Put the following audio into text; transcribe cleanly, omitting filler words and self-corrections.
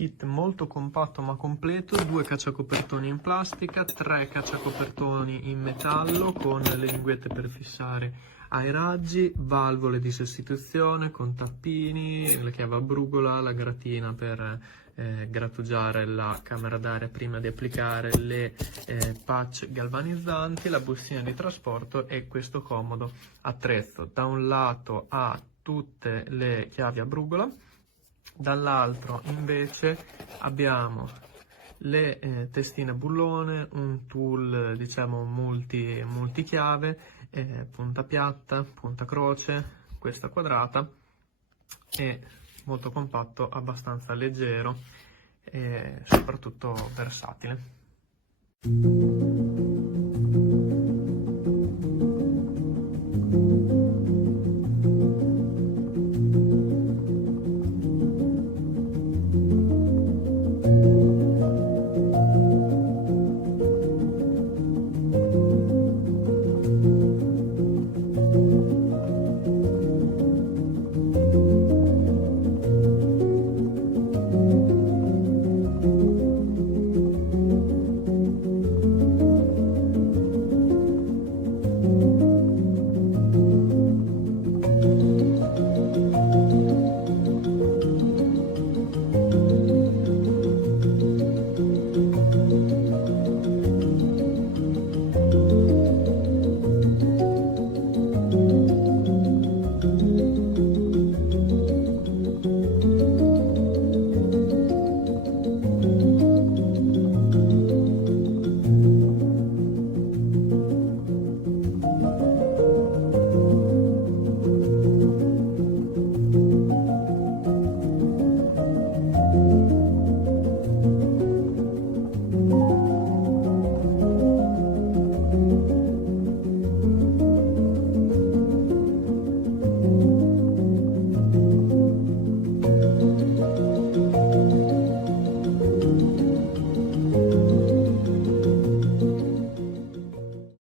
kit molto compatto ma completo, 2 cacciacopertoni in plastica, 3 cacciacopertoni in metallo con le linguette per fissare ai raggi, valvole di sostituzione con tappini, la chiave a brugola, la gratina per grattugiare la camera d'aria prima di applicare le patch galvanizzanti, la bustina di trasporto e questo comodo attrezzo. Da un lato ha tutte le chiavi a brugola, dall'altro invece abbiamo le testine bullone, un tool diciamo multichiave, punta piatta, punta croce, questa quadrata, e molto compatto, abbastanza leggero e soprattutto versatile.